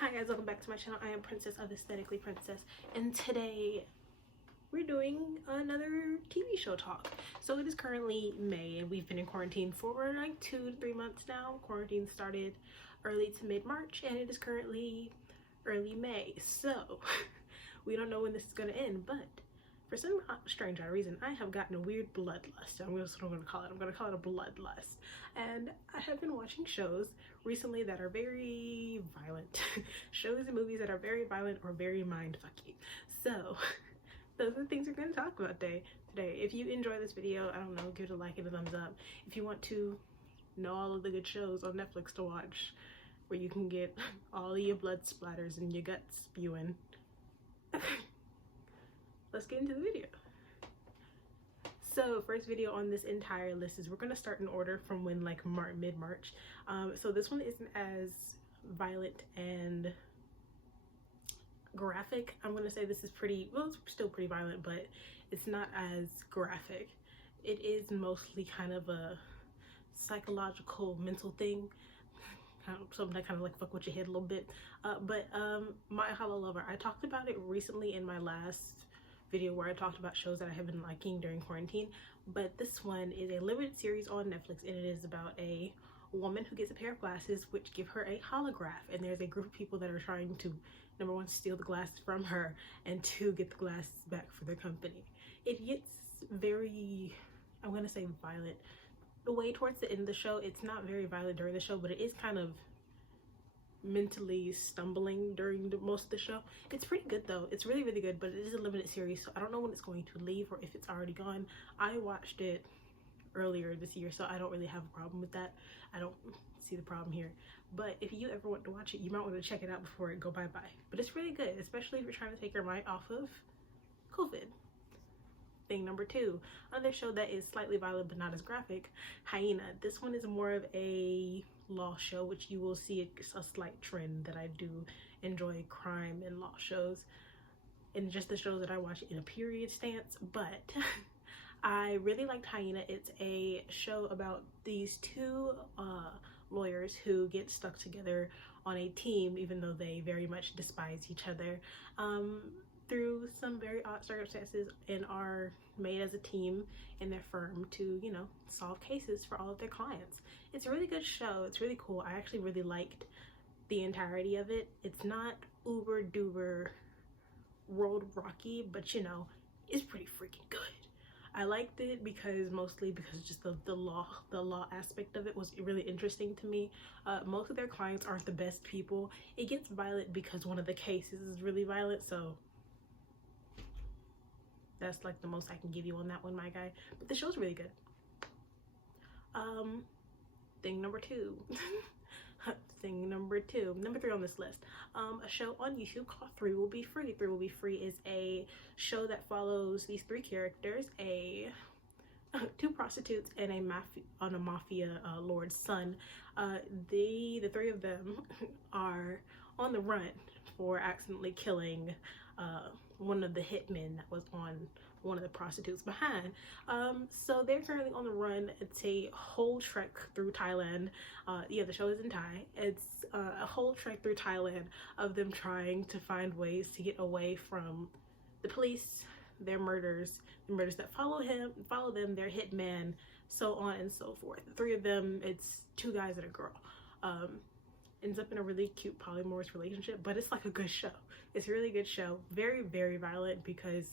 Hi guys, welcome back to my channel. I am Princess of Aesthetically Princess, and today we're doing another TV show talk. So it is currently May and we've been in quarantine for like 2 to 3 months now. Quarantine started early to mid-March and it is currently early May. So we don't know when this is going to end, but for some strange reason I have gotten a weird bloodlust. That's what I'm going to call it. I'm going to call it a bloodlust. And I have been watching shows recently that are very violent. Shows and movies that are very violent or very mind-fucky. So those are the things we're going to talk about today. If you enjoy this video, I don't know, give it a like and a thumbs up. If you want to know all of the good shows on Netflix to watch, where you can get all of your blood splatters and your guts spewing. Let's get into the video. So first video on this entire list is, we're going to start in order from when, like mid-March. So this one isn't as violent and graphic. I'm going to say this is pretty, well, it's still pretty violent, but it's not as graphic. It is mostly kind of a psychological, mental thing. Something that kind of like fuck with your head a little bit. My Hollow Lover, I talked about it recently in my last video where I talked about shows that I have been liking during quarantine, but this one is a limited series on Netflix, and it is about a woman who gets a pair of glasses which give her a holograph, and there's a group of people that are trying to, number one, steal the glasses from her, and two, get the glasses back for their company. It gets very, I'm gonna say, violent. The way towards the end of the show, it's not very violent during the show, but it is kind of mentally stumbling during most of the show. It's pretty good though. It's really, really good, but it is a limited series, so I don't know when it's going to leave or if it's already gone. I watched it earlier this year, so I don't really have a problem with that. I don't see the problem here. But if you ever want to watch it, you might want to check it out before it go bye-bye. But it's really good, especially if you're trying to take your mind off of COVID. Thing number two, another show that is slightly violent but not as graphic, Hyena. This one is more of a law show, which you will see a slight trend that I do enjoy crime and law shows, and just the shows that I watch in a period stance. But I really liked Hyena. It's a show about these two lawyers who get stuck together on a team even though they very much despise each other through some very odd circumstances, and are made as a team in their firm to, you know, solve cases for all of their clients. It's a really good show. It's really cool. I actually really liked the entirety of it. It's not uber duper world rocky, but you know, it's pretty freaking good. I liked it mostly because just the law aspect of it was really interesting to me. Most of their clients aren't the best people. It gets violent because one of the cases is really violent, so that's like the most I can give you on that one, my guy. But the show's really good. Thing number two. Number three on this list. A show on YouTube called 3 Will Be Free. 3 Will Be Free is a show that follows these three characters, two prostitutes and a mafia lord's son. The three of them are on the run for accidentally killing one of the hitmen that was on one of the prostitutes behind. So they're currently on the run. It's a whole trek through Thailand. Yeah, the show is in Thai. It's a whole trek through Thailand of them trying to find ways to get away from the police, their murders, the murders that follow them, their hitman, so on and so forth. The three of them, it's two guys and a girl. Ends up in a really cute polyamorous relationship, but it's like a good show. It's a really good show. Very, very violent because,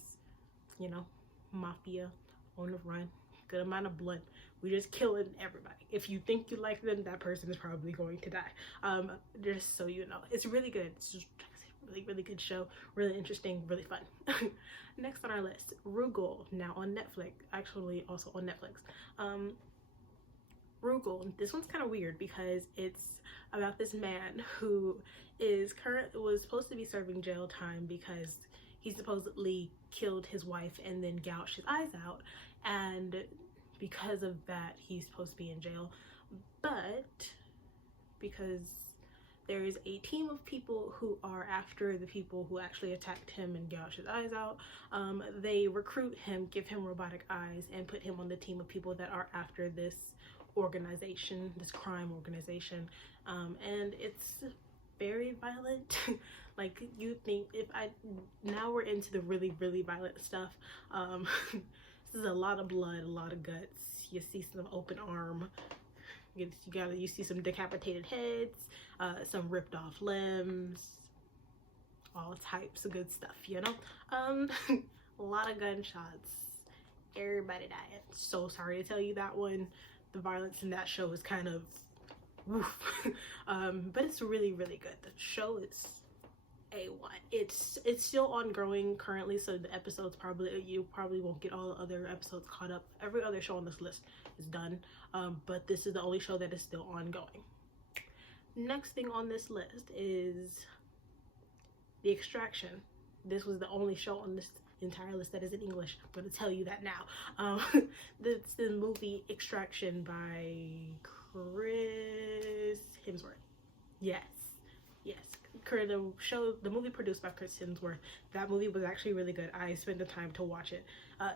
you know, mafia on the run, good amount of blood. We just killing everybody. If you think you like them, that person is probably going to die. Just so you know, it's really good. It's just really, really good show. Really interesting, really fun. Next on our list, Rugal, now on Netflix. Actually, also on Netflix. Rugal, this one's kind of weird because it's about this man who was supposed to be serving jail time because he supposedly killed his wife and then gouged his eyes out, and because of that he's supposed to be in jail. But because there is a team of people who are after the people who actually attacked him and gouged his eyes out, they recruit him, give him robotic eyes, and put him on the team of people that are after this organization, this crime organization. And it's very violent. Like, you think now we're into the really, really violent stuff. This is a lot of blood, a lot of guts. You see some open arm. You see some decapitated heads, some ripped off limbs, all types of good stuff, you know. A lot of gunshots, everybody dying. So sorry to tell you that one. The violence in that show is kind of woof. But it's really, really good. The show is A1. It's still ongoing currently, so the episodes you probably won't get all the other episodes caught up. Every other show on this list is done, but this is the only show that is still ongoing. Next thing on this list is The Extraction. This was the only show on this entire list that is in English. I'm going to tell you that now. It's the movie Extraction by Chris Hemsworth. Yes. The movie produced by Chris Hemsworth. That movie was actually really good. I spent the time to watch it.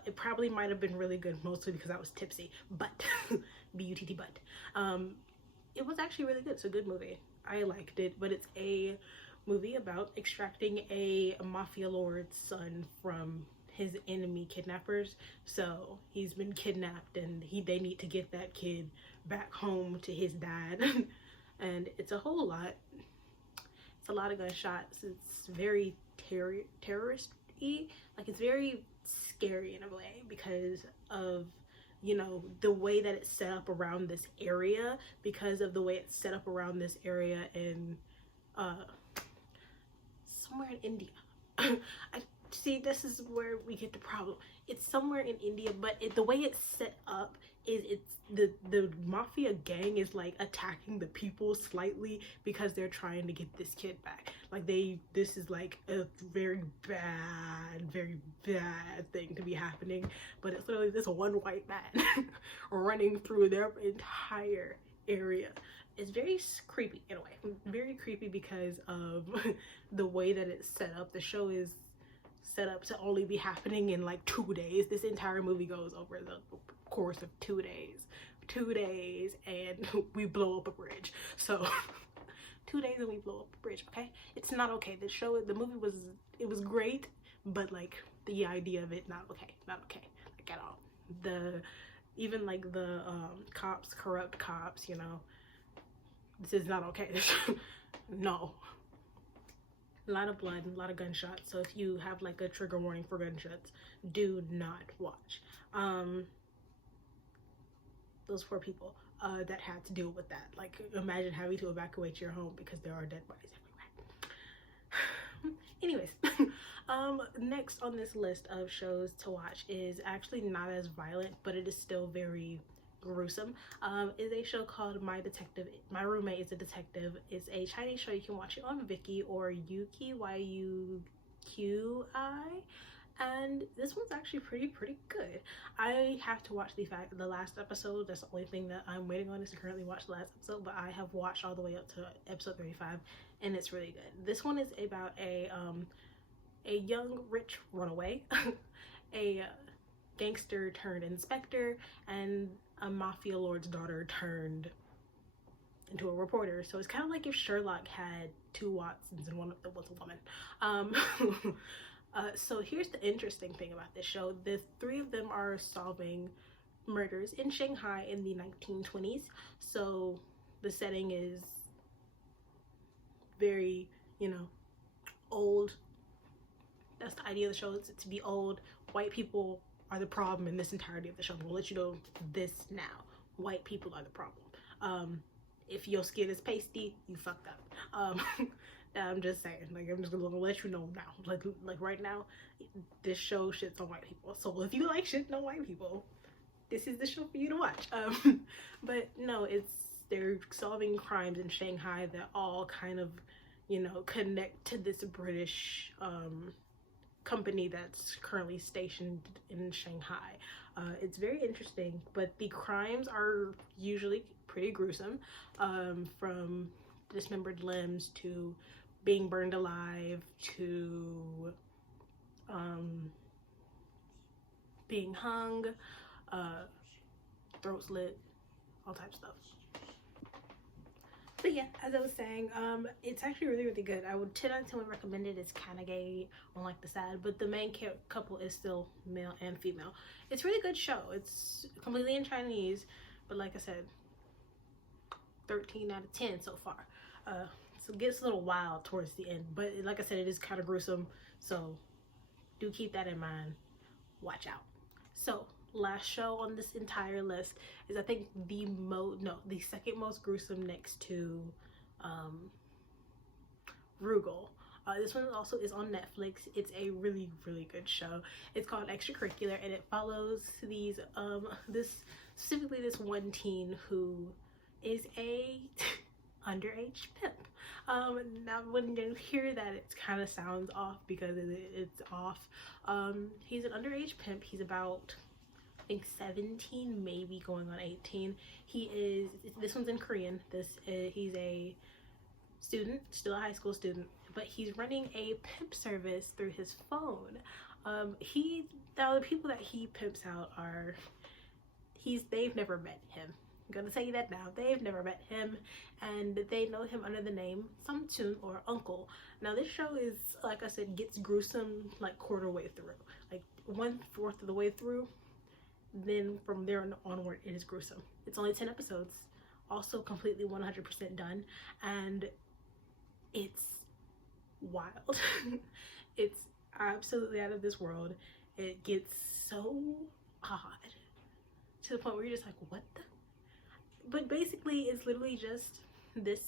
It probably might have been really good, mostly because I was tipsy, but B-U-T-T, but it was actually really good. It's a good movie. I liked it, but it's a movie about extracting a mafia lord's son from his enemy kidnappers. So he's been kidnapped, and they need to get that kid back home to his dad. And it's a whole lot. It's a lot of gunshots. It's very terrorist-y. Like, it's very scary in a way because of, you know, the way that it's set up around this area, because of the way it's set up around this area in somewhere in India. I see, this is where we get the problem. It's somewhere in India, but the way it's set up is the mafia gang is like attacking the people slightly because they're trying to get this kid back. Like, this is like a very bad thing to be happening, but it's literally this one white man running through their entire area. It's very creepy in a way. Very creepy because of the way that it's set up. The show is set up to only be happening in like 2 days. This entire movie goes over the course of 2 days. 2 days and we blow up a bridge. So 2 days and we blow up a bridge, okay? It's not okay. The movie was great, but like the idea of it, not okay, like at all. Even like the corrupt cops, you know, this is not okay. No. A lot of blood, a lot of gunshots. So if you have like a trigger warning for gunshots, do not watch. Those poor people that had to deal with that. Like, imagine having to evacuate your home because there are dead bodies everywhere. Anyways, next on this list of shows to watch is actually not as violent, but it is still very gruesome. Is a show called My Roommate is a Detective. It's a Chinese show. You can watch it on Viki or Yuki, Y-U-Q-I, and this one's actually pretty good. I have to watch the last episode. That's the only thing that I'm waiting on, is to currently watch the last episode, but I have watched all the way up to episode 35, and it's really good. This one is about a young rich runaway, a gangster turned inspector, and a mafia lord's daughter turned into a reporter. So it's kind of like if Sherlock had 2 Watsons and one of them was a woman. So here's the interesting thing about this show. The 3 of them are solving murders in Shanghai in the 1920s. So the setting is very, you know, old. That's the idea of the show, is to be old. White people are the problem in this entirety of the show. We'll let you know this now. White people are the problem. If your skin is pasty, you fucked up. I'm just saying, like, I'm just gonna let you know now. Like right now, this show shits on white people. So if you like shitting on white people, this is the show for you to watch. But no, they're solving crimes in Shanghai that all kind of, you know, connect to this British company that's currently stationed in Shanghai. It's very interesting, but the crimes are usually pretty gruesome, from dismembered limbs to being burned alive to being hung, throat slit, all types of stuff. But yeah, as I was saying, it's actually really, really good. I would 10 out of 10 would recommend it. It's kind of gay on like the side, but the main couple is still male and female. It's a really good show. It's completely in Chinese, but like I said, 13 out of 10 so far. So it gets a little wild towards the end, but like I said, it is kind of gruesome, so do keep that in mind. Watch out. So last show on this entire list is, I think, the second most gruesome, next to Rugal. This one also is on Netflix. It's a really, really good show. It's called Extracurricular, and it follows these specifically this one teen who is a underage pimp. Now when you hear that, it kind of sounds off because it's off. He's an underage pimp. He's about, I think, 17, maybe going on 18. This one's in Korean. He's a student, still a high school student, but he's running a pimp service through his phone. Now the people that he pimps out they've never met him. I'm gonna tell you that now. They've never met him, and they know him under the name Samtun, or Uncle. Now this show is, like I said, gets gruesome like quarter way through, like 1/4 of the way through. Then from there onward, it is gruesome. It's only 10 episodes, also completely 100% done, and it's wild. It's absolutely out of this world. It gets so odd to the point where you're just like, what the? But basically, it's literally just this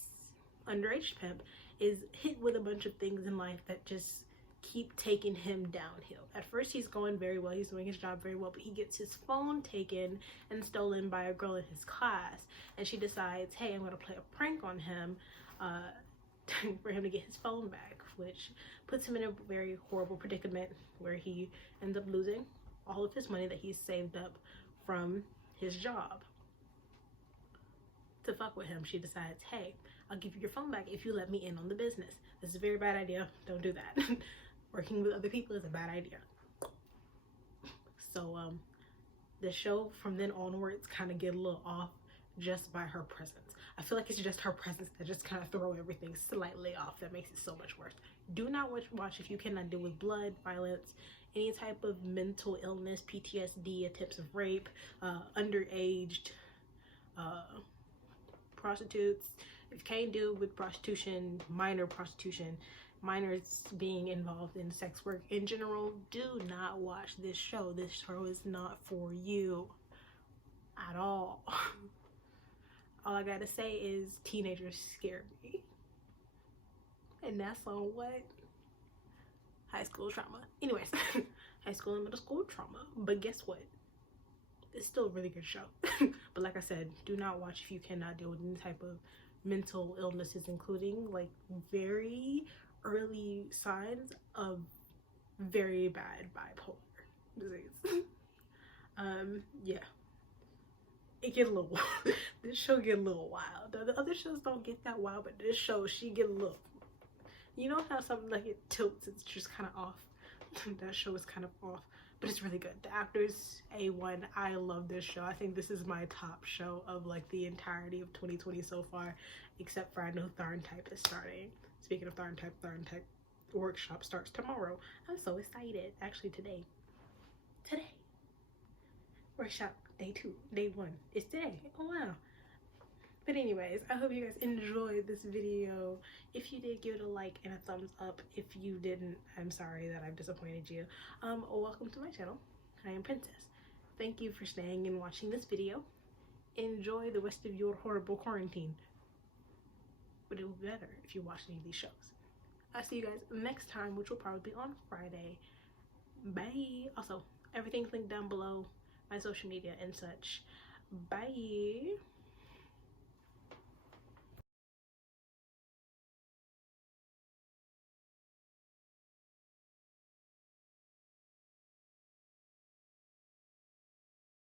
underage pimp is hit with a bunch of things in life that just keep taking him downhill. At first, he's going very well. He's doing his job very well, but he gets his phone taken and stolen by a girl in his class, and she decides, hey, I'm going to play a prank on him for him to get his phone back, which puts him in a very horrible predicament where he ends up losing all of his money that he's saved up from his job. To fuck with him, she decides, hey, I'll give you your phone back if you let me in on the business. This is a very bad idea. Don't do that. Working with other people is a bad idea. So the show from then onwards kind of get a little off just by her presence. I feel like it's just her presence that just kind of throw everything slightly off. That makes it so much worse. Do not watch if you cannot deal with blood, violence, any type of mental illness, PTSD, attempts of rape, underaged, prostitutes. If you can't deal with prostitution, minors being involved in sex work in general, do not watch this show. This show is not for you at all. All I gotta say is teenagers scare me. And that's on what? High school trauma. Anyways, high school and middle school trauma. But guess what? It's still a really good show. But like I said, do not watch if you cannot deal with any type of mental illnesses, including like very early signs of very bad bipolar disease. Yeah. It get a little this show get a little wild. The other shows don't get that wild, but this show, she get a little, you know how something like it tilts, it's just kind of off. That show is kind of off, but it's really good. The actors, A1. I love this show. I think this is my top show of like the entirety of 2020 so far, except for I know Tharn Type is starting. Speaking of Tharn Type workshop starts tomorrow. I'm so excited. Actually today. Workshop day 1 is today. Oh wow. But anyways, I hope you guys enjoyed this video. If you did, give it a like and a thumbs up. If you didn't, I'm sorry that I've disappointed you. Welcome to my channel. I am Princess. Thank you for staying and watching this video. Enjoy the rest of your horrible quarantine. But it will be better if you watch any of these shows. I'll see you guys next time, which will probably be on Friday. Bye. Also, everything's linked down below, my social media and such. Bye.